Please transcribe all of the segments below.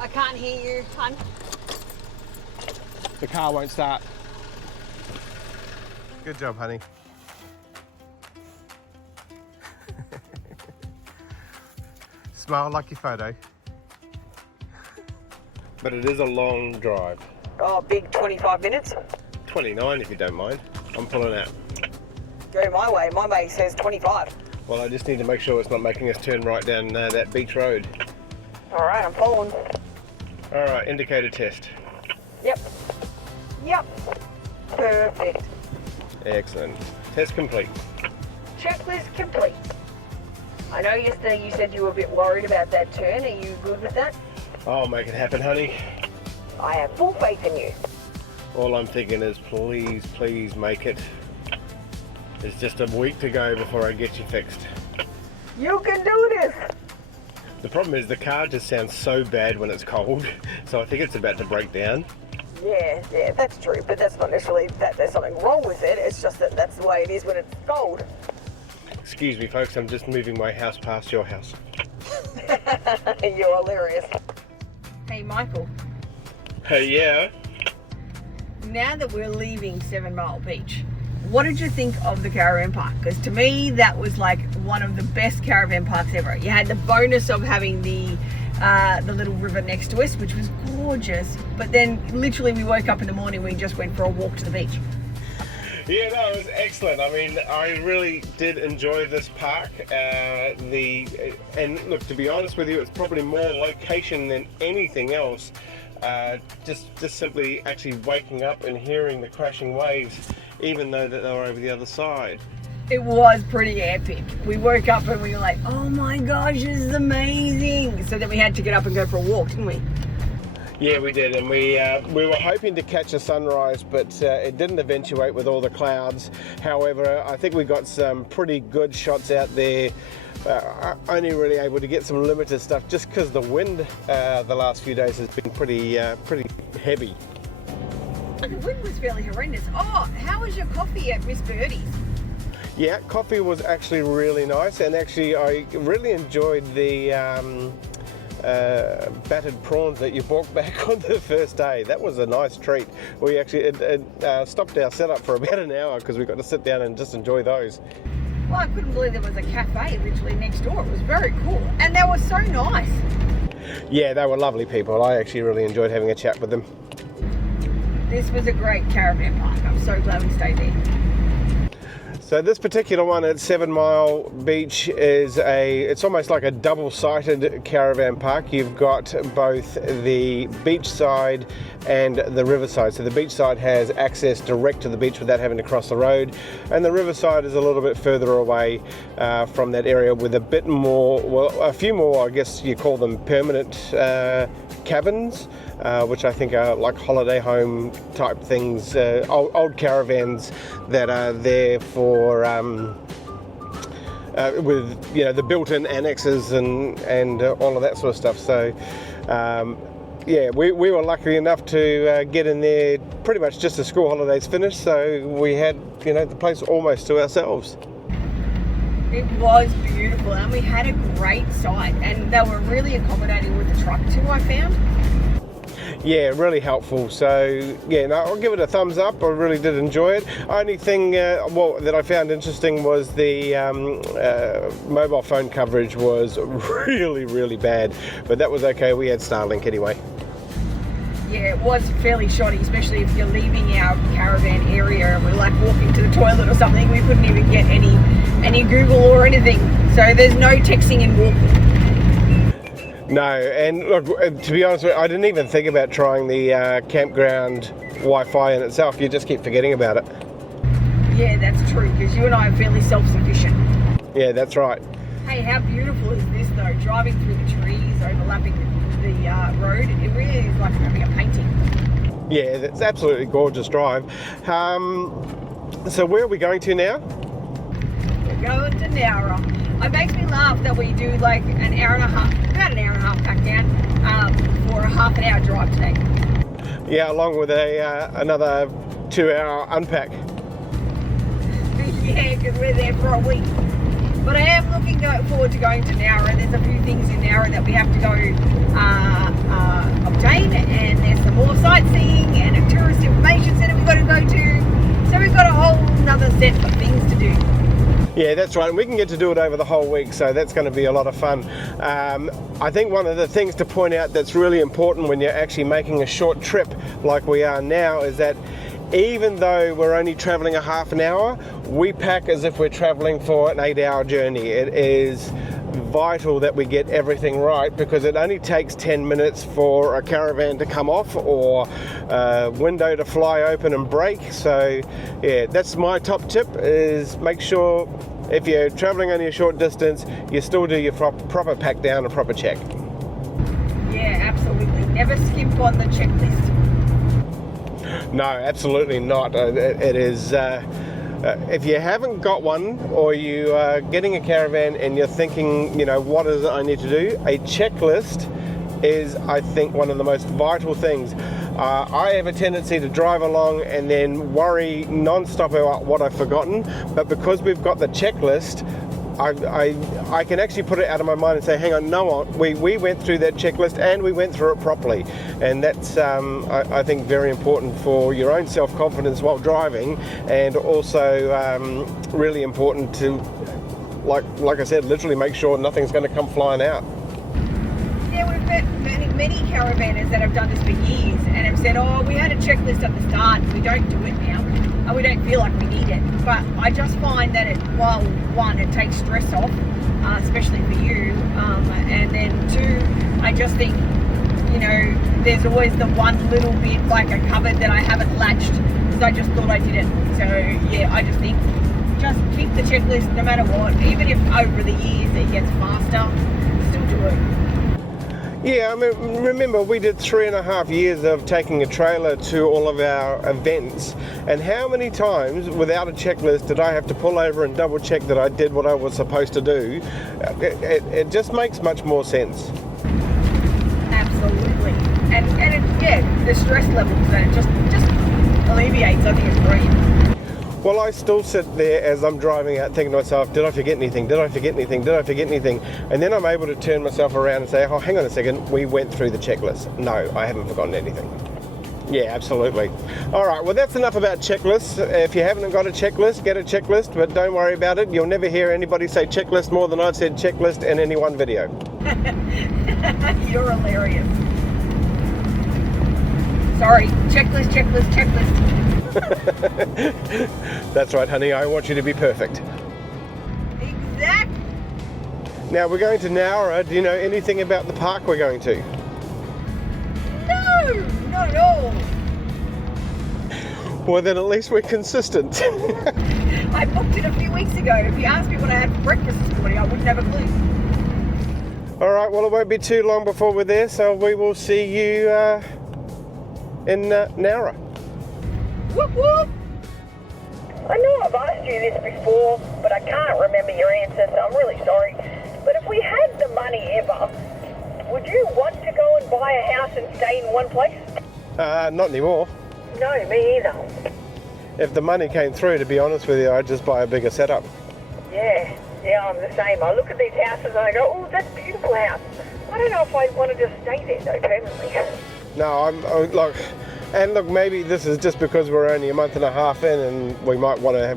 I can't hear you, hon. The car won't start. Good job, honey. Smile like your photo. But it is a long drive. Oh, big 25 minutes. 29 if you don't mind. I'm pulling out. Go my way. My mate says 25. Well, I just need to make sure it's not making us turn right down that beach road. All right, I'm following. All right, indicator test. Yep. Yep. Perfect. Excellent. Test complete. Checklist complete. I know yesterday you said you were a bit worried about that turn. Are you good with that? I'll make it happen, honey. I have full faith in you. All I'm thinking is please, please make it. There's just a week to go before I get you fixed. You can do this. The problem is the car just sounds so bad when it's cold, so I think it's about to break down. Yeah, that's true, but that's not necessarily that there's something wrong with it. It's just that that's the way it is when it's cold. Excuse me, folks, I'm just moving my house past your house. You're hilarious. Hey, Michael. Hey, yeah? Now that we're leaving 7 Mile Beach, what did you think of the caravan park? Because to me, that was like one of the best caravan parks ever. You had the bonus of having the little river next to us, which was gorgeous. But then literally we woke up in the morning, we just went for a walk to the beach. Yeah, no, it was excellent. I mean, I really did enjoy this park. And look, to be honest with you, it's probably more location than anything else. Just simply actually waking up and hearing the crashing waves, even though that they were over the other side. It was pretty epic. We woke up and we were like, oh my gosh, this is amazing. So then we had to get up and go for a walk, didn't we? Yeah, we did, and we were hoping to catch a sunrise, but it didn't eventuate with all the clouds. However, I think we got some pretty good shots out there. Only really able to get some limited stuff just because the wind the last few days has been pretty heavy. The wind was fairly horrendous. Oh, how was your coffee at Miss Birdie's? Yeah, coffee was actually really nice, and actually I really enjoyed the battered prawns that you brought back on the first day. That was a nice treat. We actually stopped our setup for about an hour because we got to sit down and just enjoy those. Well, I couldn't believe there was a cafe literally next door. It was very cool, and they were so nice. Yeah, they were lovely people. I actually really enjoyed having a chat with them. This was a great caravan park. I'm so glad we stayed there. So this particular one at 7 Mile Beach is it's almost like a double-sided caravan park. You've got both the beach side and the riverside. So the beach side has access direct to the beach without having to cross the road, and the riverside is a little bit further away from that area with a bit more, well, a few more, I guess you call them permanent cabins, which I think are like holiday home type things, old caravans that are there for with the built-in annexes and all of that sort of stuff. So yeah, we were lucky enough to get in there pretty much just as school holidays finished, so we had the place almost to ourselves. It was beautiful, and we had a great site, and they were really accommodating with the truck too, I found. Yeah, really helpful. So yeah, no, I'll give it a thumbs up. I really did enjoy it. Only thing that I found interesting was the mobile phone coverage was really bad, but that was okay. We had Starlink anyway. Yeah, it was fairly shoddy, especially if you're leaving our caravan area and we're like walking to the toilet or something. We couldn't even get any Google or anything. So there's no texting and walking. No, and look, to be honest with you, I didn't even think about trying the campground Wi-Fi in itself. You just keep forgetting about it. Yeah, that's true, because you and I are fairly self-sufficient. Yeah, that's right. Hey, how beautiful is this though? Driving through the trees, overlapping the road. It really is like having a painting. Yeah, it's absolutely gorgeous drive. So where are we going to now? We're going to Nowra. It makes me laugh that we do like about an hour and a half back down for a half an hour drive today. Yeah, along with another 2-hour unpack. Yeah, because we're there for a week. But I am looking forward to going to Nowra. There's a few things in Nowra that we have to go Yeah, that's right, and we can get to do it over the whole week, so that's going to be a lot of fun. I think one of the things to point out that's really important when you're actually making a short trip like we are now is that even though we're only traveling a half an hour, we pack as if we're traveling for an 8-hour journey. It is vital that we get everything right, because it only takes 10 minutes for a caravan to come off or a window to fly open and break. So yeah, that's my top tip, is make sure if you're traveling only a short distance, you still do your proper pack down and proper check. Yeah, absolutely. Never skimp on the checklist. No, absolutely not. It is if you haven't got one, or you are getting a caravan and you're thinking, you know, what is it I need to do, a checklist is, I think, one of the most vital things. I have a tendency to drive along and then worry non-stop about what I've forgotten, but because we've got the checklist, I can actually put it out of my mind and say, hang on, no, we went through that checklist and we went through it properly. And that's, I think, very important for your own self-confidence while driving, and also really important to, like I said, literally make sure nothing's going to come flying out. Yeah, we've met many caravanners that have done this for years and have said, oh, we had a checklist at the start, we don't do it now, and we don't feel like we need it. But I just find that while one, it takes stress off, especially for you, and then two, I just think, you know, there's always the one little bit, like a cupboard that I haven't latched because I just thought I did it. So yeah, I just think, just keep the checklist no matter what, even if over the years it gets faster, still do it. Yeah, I mean, remember we did 3.5 years of taking a trailer to all of our events, and how many times without a checklist did I have to pull over and double check that I did what I was supposed to do? It just makes much more sense. Absolutely. And it, yeah, the stress levels, and it just alleviates. I think it's great. Well, I still sit there as I'm driving out thinking to myself, did I forget anything? Did I forget anything? Did I forget anything? And then I'm able to turn myself around and say, oh, hang on a second, we went through the checklist. No, I haven't forgotten anything. Yeah, absolutely. All right, well, that's enough about checklists. If you haven't got a checklist, get a checklist, but don't worry about it. You'll never hear anybody say checklist more than I've said checklist in any one video. You're hilarious. Sorry, checklist. That's right, honey, I want you to be perfect. Exactly. Now, we're going to Nowra. Do you know anything about the park we're going to? No, not at all. Well, then at least we're consistent. I booked it a few weeks ago. If you asked me what I had for breakfast this morning, I wouldn't have a clue. All right, well, it won't be too long before we're there, so we will see you in Nowra. Whoop whoop. I know I've asked you this before, but I can't remember your answer, so I'm really sorry. But if we had the money ever, would you want to go and buy a house and stay in one place? Not anymore. No, me either. If the money came through, to be honest with you, I'd just buy a bigger setup. Yeah, I'm the same. I look at these houses and I go, oh, that's a beautiful house. I don't know if I'd want to just stay there, though, permanently. No, I'm like... And look, maybe this is just because we're only a month and a half in, and we might want to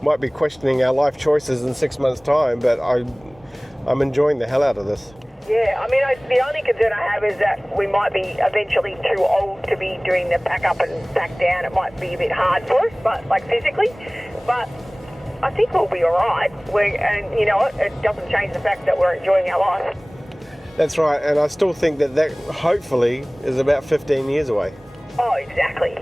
might be questioning our life choices in 6 months' time. But I'm enjoying the hell out of this. Yeah, I mean, the only concern I have is that we might be eventually too old to be doing the pack up and pack down. It might be a bit hard for us, but like physically. But I think we'll be all right. And you know, it doesn't change the fact that we're enjoying our life. That's right, and I still think that hopefully is about 15 years away. Oh, exactly.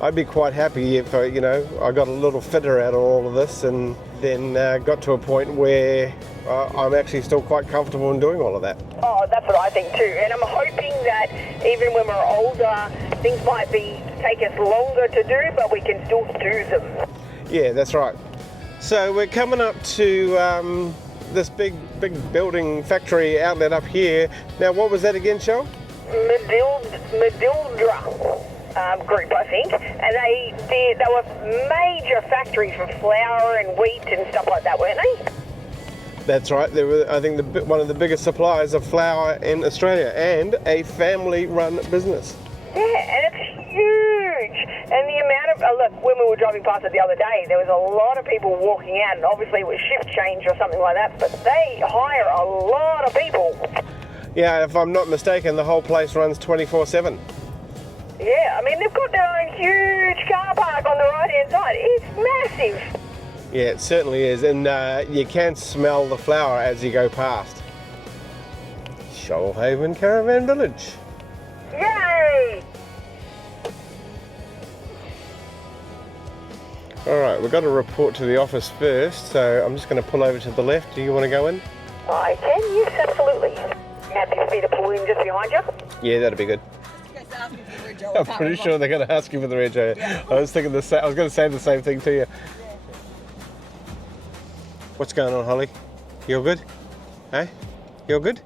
I'd be quite happy if, I got a little fitter out of all of this, and then got to a point where I'm actually still quite comfortable in doing all of that. Oh, that's what I think too. And I'm hoping that even when we're older, things might take us longer to do, but we can still do them. Yeah, that's right. So we're coming up to this big building factory outlet up here. Now, what was that again, Shell? Mermaidia Group, I think, and they were major factories for flour and wheat and stuff like that, weren't they? That's right. They were, I think, one of the biggest suppliers of flour in Australia, and a family-run business. Yeah, and it's huge. And the amount of, look, when we were driving past it the other day, there was a lot of people walking out, and obviously it was shift change or something like that, but they hire a lot of people. Yeah, if I'm not mistaken, the whole place runs 24/7. Yeah, I mean, they've got their own huge car park on the right-hand side. It's massive. Yeah, it certainly is, and you can smell the flower as you go past. Shoalhaven Caravan Village. Yay! Alright, we've got to report to the office first, so I'm just going to pull over to the left. Do you want to go in? I can, yes, absolutely. Happy for me to pull in just behind you? Yeah, that'd be good. I'm pretty sure they're going to ask you for the rego. Yeah. I was thinking I was going to say the same thing to you. What's going on, Holly? You all good? Hey? You all good?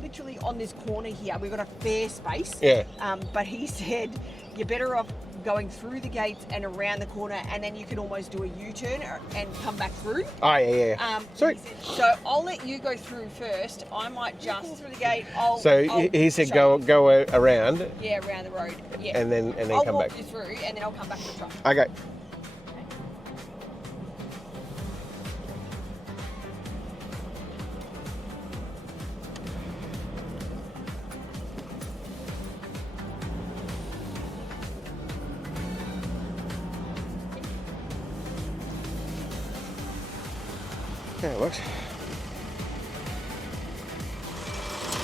Literally on this corner here, we've got a fair space. Yeah. But he said you're better off going through the gates and around the corner, and then you can almost do a U-turn and come back through. Oh, yeah. Sorry. So I'll let you go through first. I might just through the gate. He said go around. Yeah, around the road. Yeah. And then I'll come walk back. you through, and then I'll come back to the truck. Okay. Yeah, it works.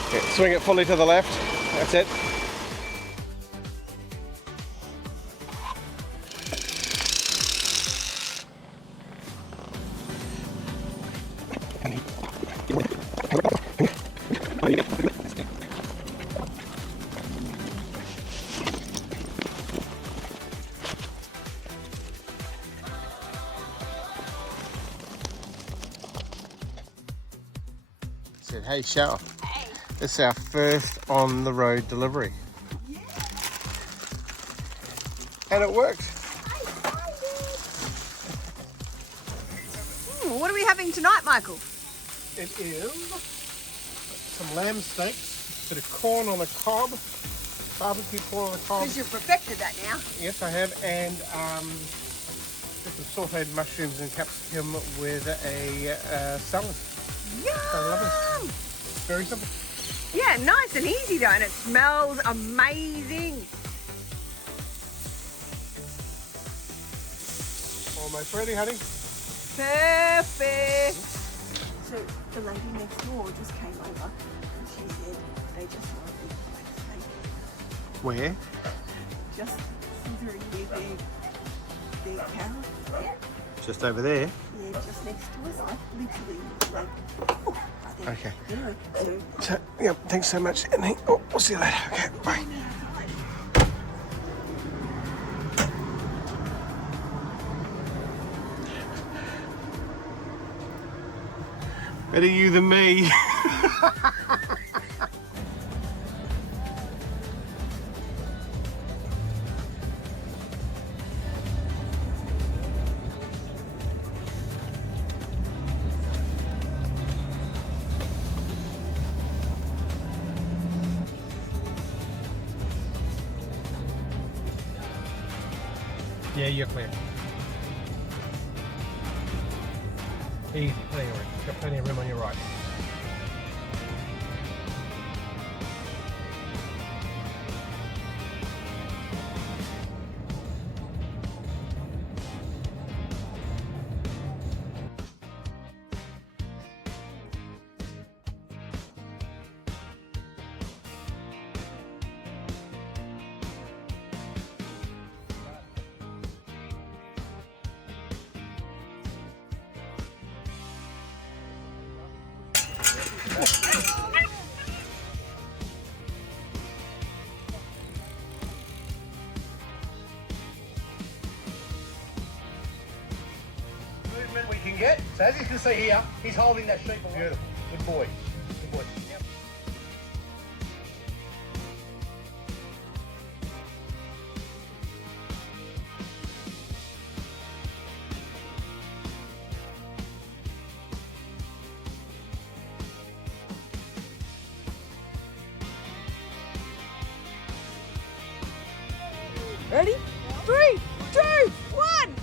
Okay, swing it fully to the left. That's it. Said, hey, Shell. Hey. This is our first on the road delivery. Yeah. And it worked. What are we having tonight, Michael? It is some lamb steaks, bit of corn on the cob, barbecue corn on the cob. Because you've perfected that now. Yes, I have, and just some sauteed mushrooms and capsicum with a salad. Yum! So lovely. Very simple. Yeah, nice and easy though, and it smells amazing. Almost ready, honey. Perfect. So the lady next door just came over and she said they just want to steak. Where? Just considering their carrot. Yeah. Just over there. Yeah, just next to us, like literally, like, oh, right there. Okay. Anyway, So, yeah, thanks so much, Anthony. Oh, we'll see you later. Okay, bye. Better you than me. Yeah, you're clear. Easy, plenty of room. Got plenty of room on your right. We can get. So as you can see here, he's holding that sheep. Beautiful. Good boy. Good boy. Yep. Ready? 3, 2, 1.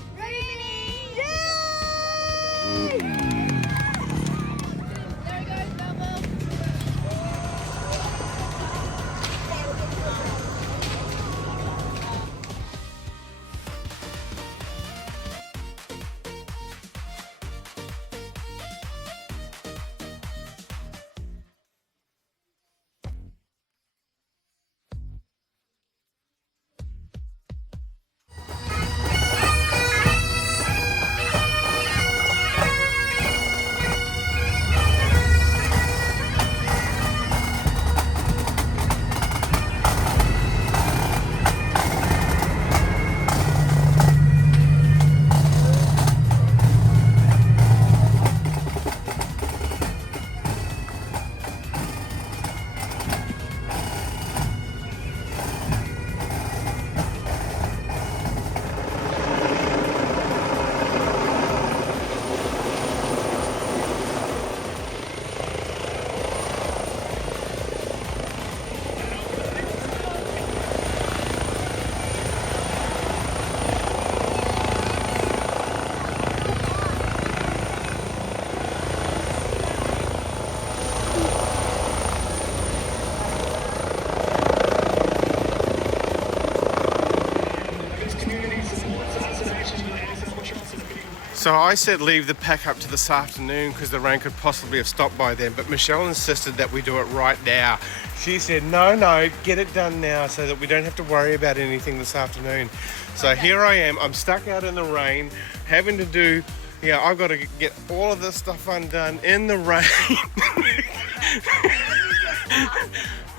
So I said leave the pack up to this afternoon because the rain could possibly have stopped by then, but Michelle insisted that we do it right now. She said, no, get it done now so that we don't have to worry about anything this afternoon. So here I am, I'm stuck out in the rain, having to do, I've got to get all of this stuff undone in the rain.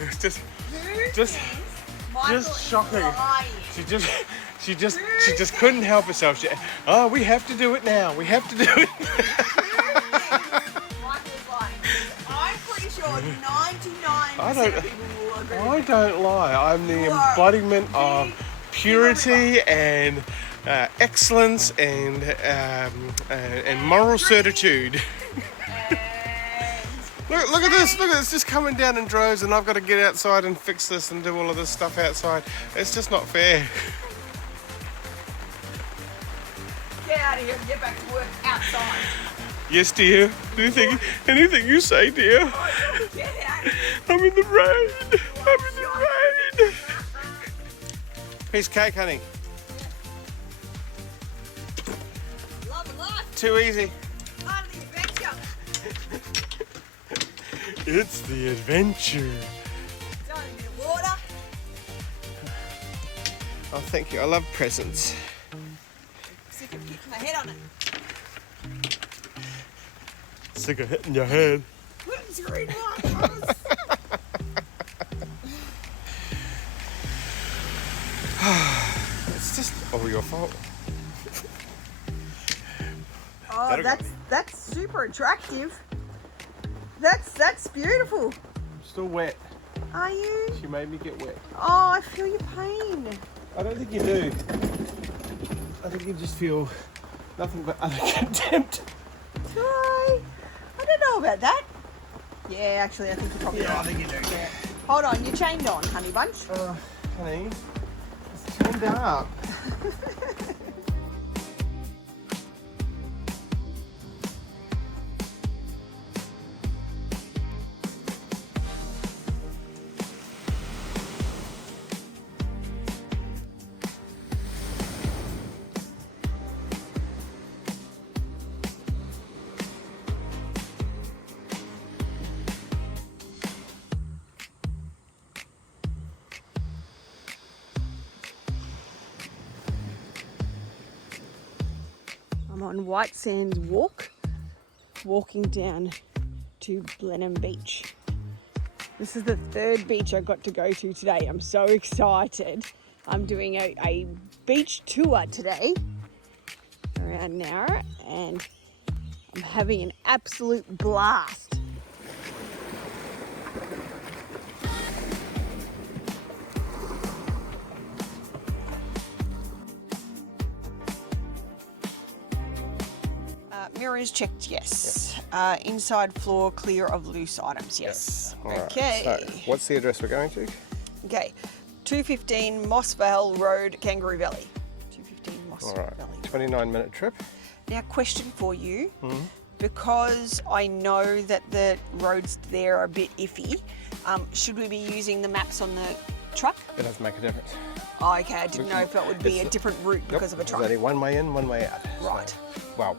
It's just shocking. She just couldn't help herself. We have to do it now. We have to do it. I'm pretty sure 99% of people will agree. I don't lie. I'm the embodiment of purity and excellence and moral certitude. Look at this. Look at this. Just coming down in droves, and I've got to get outside and fix this and do all of this stuff outside. It's just not fair. Get out of here and get back to work outside. Yes, dear. Anything you say, dear. Get out of here. I'm in the rain. I'm in the rain. Piece of cake, honey. Love and life. Too easy. Part of the adventure. It's the adventure. It's only a bit of water. Oh, thank you. I love presents. Sick of hitting my head on it. Sick of hitting your head. It's green light. It's just all your fault. Oh, that's super attractive. That's beautiful. I'm still wet. Are you? She made me get wet. Oh, I feel your pain. I don't think you do. I think you just feel nothing but utter contempt. I don't know about that. Yeah, actually, I think you probably Yeah, are. I think you do. Yeah. Hold on, you're chained on, honey bunch. Honey, it's turned up. I'm on White Sands Walk, walking down to Blenheim Beach. This is the third beach I got to go to today. I'm so excited. I'm doing a beach tour today around Nowra, and I'm having an absolute blast. Mirrors checked, yes. Inside floor clear of loose items, yes. All right, Okay. so what's the address we're going to? Okay. 215 Moss Vale Road, Kangaroo Valley. 215 Moss All right, Valley. 29-minute trip. Now, question for you. Mm-hmm. Because I know that the roads there are a bit iffy, should we be using the maps on the truck? It doesn't make a difference. Oh, okay, I didn't know if it would be a different route because of a truck. There's only one way in, one way out. Right. So, well,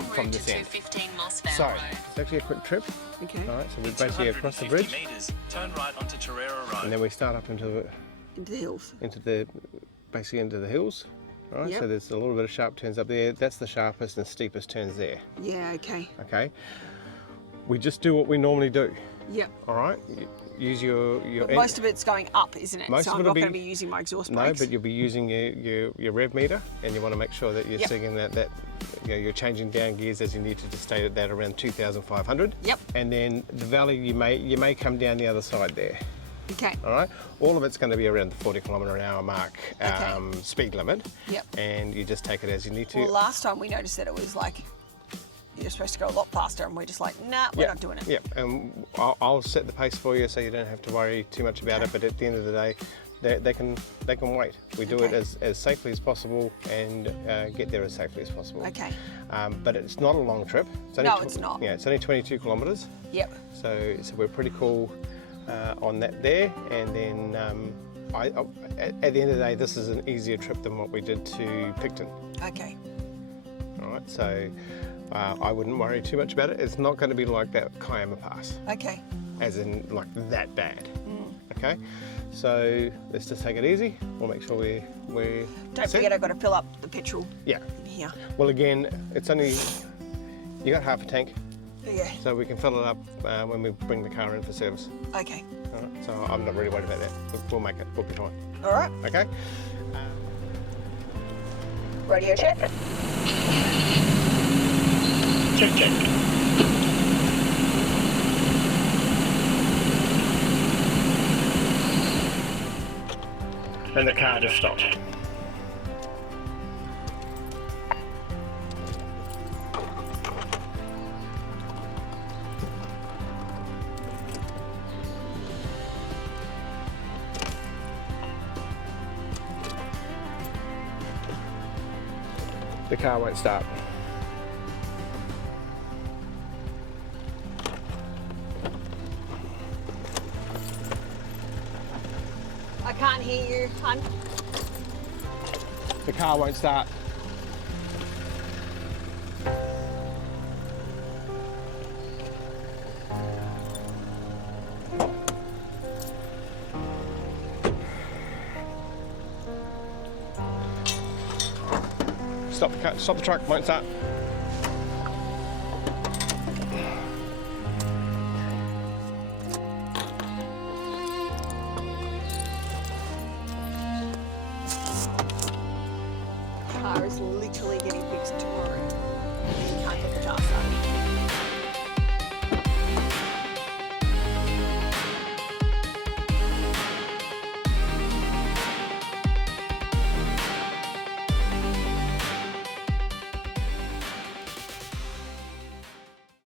from this end. 215 Moss Vale So, Road. it's actually a quick trip. Okay. All right, so we're basically across the bridge, Meters, turn right onto Torreira Road. and then we start up into Into the hills. the hills. All right, Yep. so there's a little bit of sharp turns up there. That's the sharpest and steepest turns there. Yeah, okay. Okay. We just do what we normally do. Yep. All right. Use your. But most of it's going up, isn't it? Most so of I'm it'll not going be- to be using my exhaust No, brakes. but you'll be using your rev meter, and you want to make sure that you're Yep. singing that you're changing down gears as you need to stay at that around 2,500. Yep. And then the valley, you may come down the other side there. Okay. All right. All of it's going to be around the 40km/h mark Okay. speed limit. Yep. And you just take it as you need to. Well, last time we noticed that it was like you're supposed to go a lot faster, and we're just like, nah, we're not doing it. Yeah, and I'll set the pace for you so you don't have to worry too much about it. But at the end of the day, they can wait. We do it Okay. as safely as possible and get there as safely as possible. Okay. But it's not a long trip. It's only No, it's not. Yeah, it's only 22 kilometres. Yep. So we're pretty cool on that there. And then at the end of the day, this is an easier trip than what we did to Picton. Okay. All right, so I wouldn't worry too much about it. It's not going to be like that Kiama Pass, Okay. as in like that bad. Okay, so let's just take it easy. We'll make sure we're Don't set. forget, I've got to fill up the petrol Yeah. in here. Well, again, it's only you got half a tank, Yeah. so we can fill it up when we bring the car in for service. Okay. All right, so I'm not really worried about that. We'll make it. We'll be fine. All right. Okay. Radio check. Check, check. And the car just stopped. The car won't start. I can't hear you, hun. The car won't start. Stop the truck, won't start. Car is literally getting fixed tomorrow. You can't get the car started.